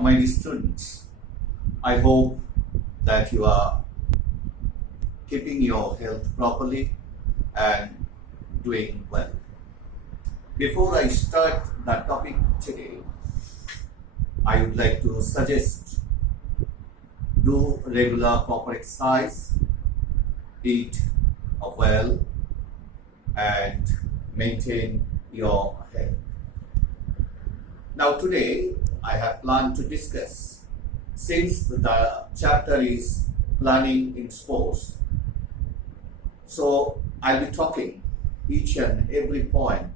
My dear students, I hope that you are keeping your health properly and doing well. Before I start the topic today, I would like to suggest do regular proper exercise, eat well, and maintain your health. Now today I have planned to discuss, since the chapter is planning in sports, so I'll be talking each and every point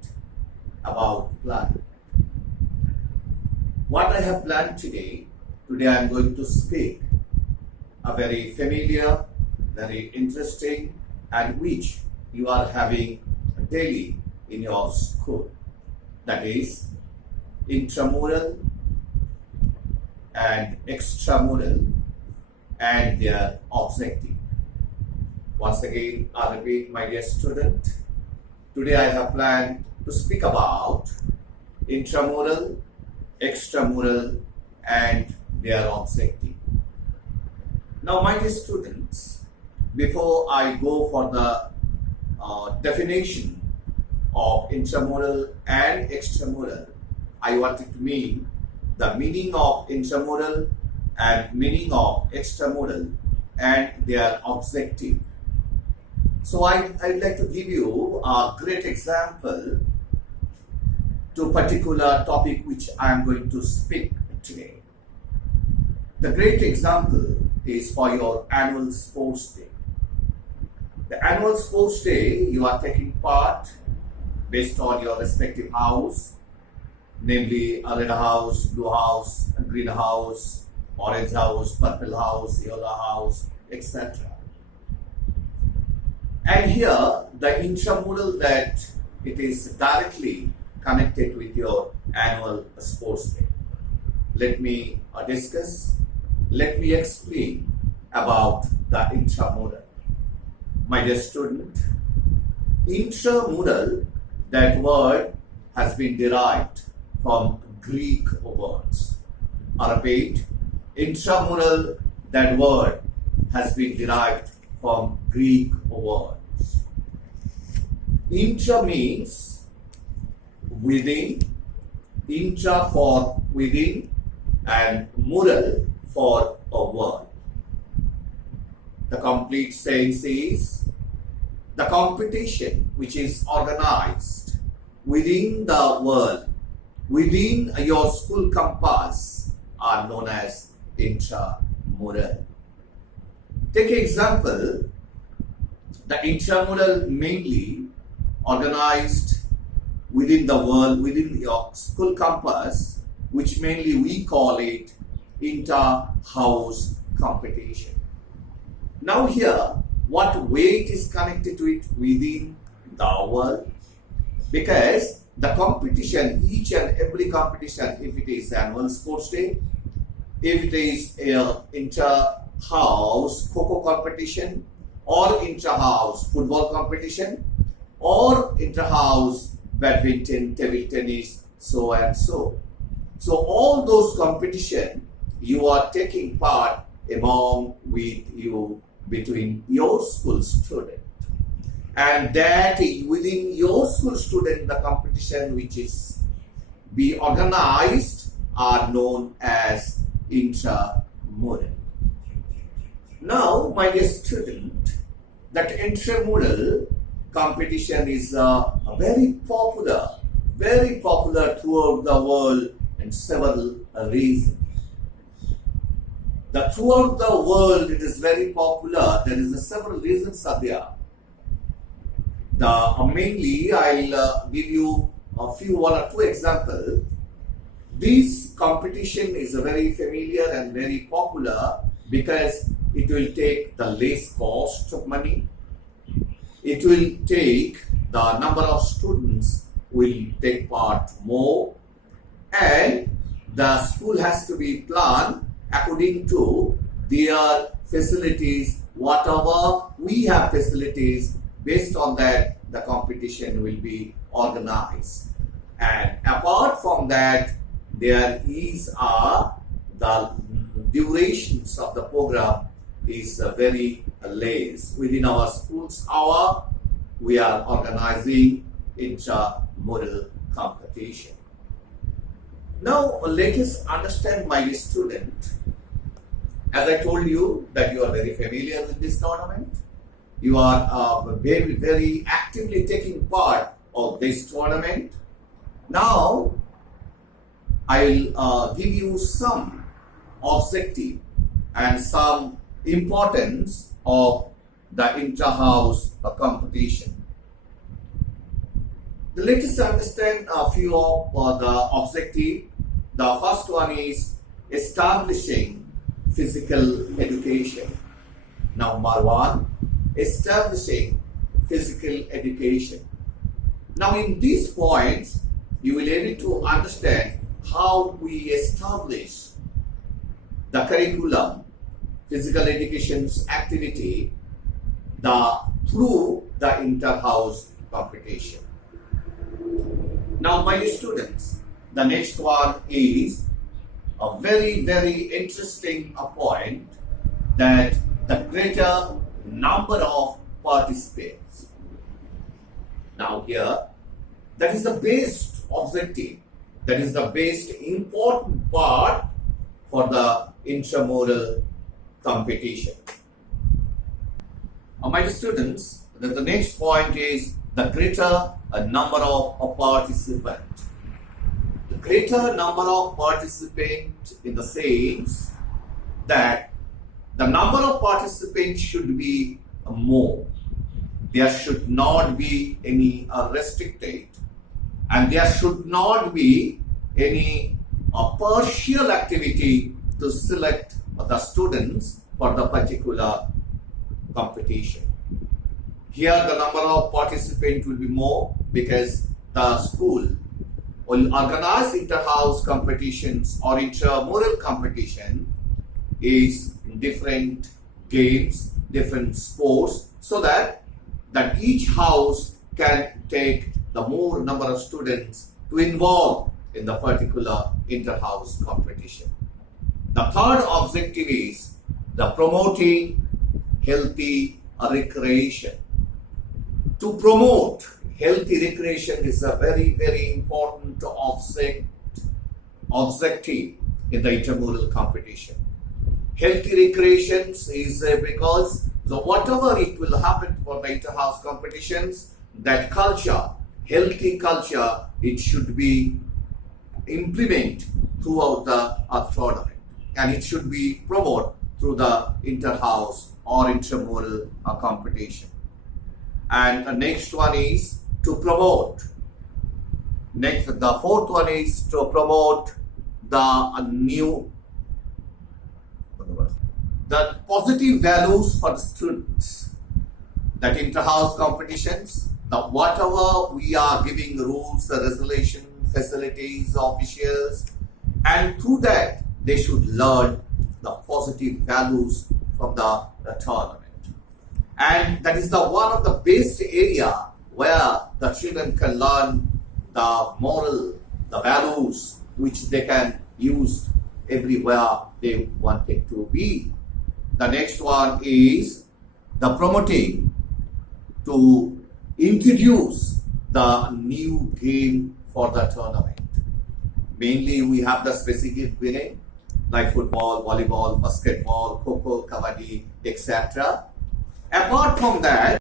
about planning. What I have planned today I am going to speak a very familiar, very interesting, and which you are having daily in your school. That is intramural and extramural and their objective. Once again, I repeat, my dear student, today I have planned to speak about intramural, extramural and their objective. Now, my dear students, before I go for the definition of intramural and extramural, I wanted to mean the meaning of intramural and meaning of extramural and their objective. So I'd like to give you a great example to a particular topic which I am going to speak today. The great example is for your annual sports day. The annual sports day, you are taking part based on your respective house, namely a red house, blue house, a green house, orange house, purple house, yellow house, etc. And here, the intramural, that it is directly connected with your annual sports day. Let me discuss, let me explain about the intramural. My dear student, intramural, that word has been derived from Greek words. I repeat, intramural, that word has been derived from Greek words. Intra means within, intra for within, and mural for a word. The complete sense is the competition which is organized within the world, within your school campus, are known as intramural. Take an example, the intramural mainly organized within the world, within your school campus, which mainly we call it inter-house competition. Now here, what way it is connected to it within the world? Because the competition, each and every competition, if it is annual sports day, if it is inter-house Kho competition, or inter-house football competition, or inter-house badminton, table tennis, so and so. So all those competition you are taking part among with you, between your school student, and that within your school student, the competition which is be organized are known as intramural. Now, my dear student, that intramural competition is very popular throughout the world, and several reasons. Throughout the world, it is very popular. There is several reasons are there. Mainly, I'll give you a few, one or two examples. This competition is very familiar and very popular because it will take the less cost of money. It will take the number of students will take part more, and the school has to be planned according to their facilities. Whatever we have facilities, based on that the competition will be organized. And apart from that, there is the durations of the program is very less. Within our school's hour, we are organizing intramural competition. Now, let us understand, my dear student. As I told you that you are very familiar with this tournament, you are very, very actively taking part of this tournament. Now, I will give you some objective and some importance of the inter-house competition. Let us understand a few of the objective. The first one is establishing physical education. Number one, establishing physical education. Now, in these points, you will be able to understand how we establish the curriculum, physical education's activity, through the inter-house competition. Now, my dear students, the next one is a very, very interesting point, that the greater number of participants. Now here, that is the best objective, that is the best important part for the intramural competition. My dear students, the next point is the greater number of participants. The greater number of participants in the sense that the number of participants should be more. There should not be any restricted, and there should not be any partial activity to select the students for the particular competition. Here the number of participants will be more because the school will organize inter-house competitions or intramural competition is different games, different sports, so that each house can take the more number of students to involve in the particular inter-house competition. The third objective is the promoting healthy recreation. To promote healthy recreation is a very, very important objective in the intramural competition. Healthy recreations is because whatever it will happen for the inter-house competitions, that culture, healthy culture, it should be implemented throughout the tournament, and it should be promoted through the inter-house or intramural competition. And the next one is to promote. The fourth one is to promote the positive values for the students. That inter-house competitions, whatever we are giving rules, resolution, facilities, officials, and through that they should learn the positive values from the tournament. And that is one of the best area where the children can learn the moral, the values which they can use everywhere they want it to be. The next one is the promoting to introduce the new game for the tournament. Mainly we have the specific winning like football, volleyball, basketball, kho-kho, kabaddi, etc. Apart from that,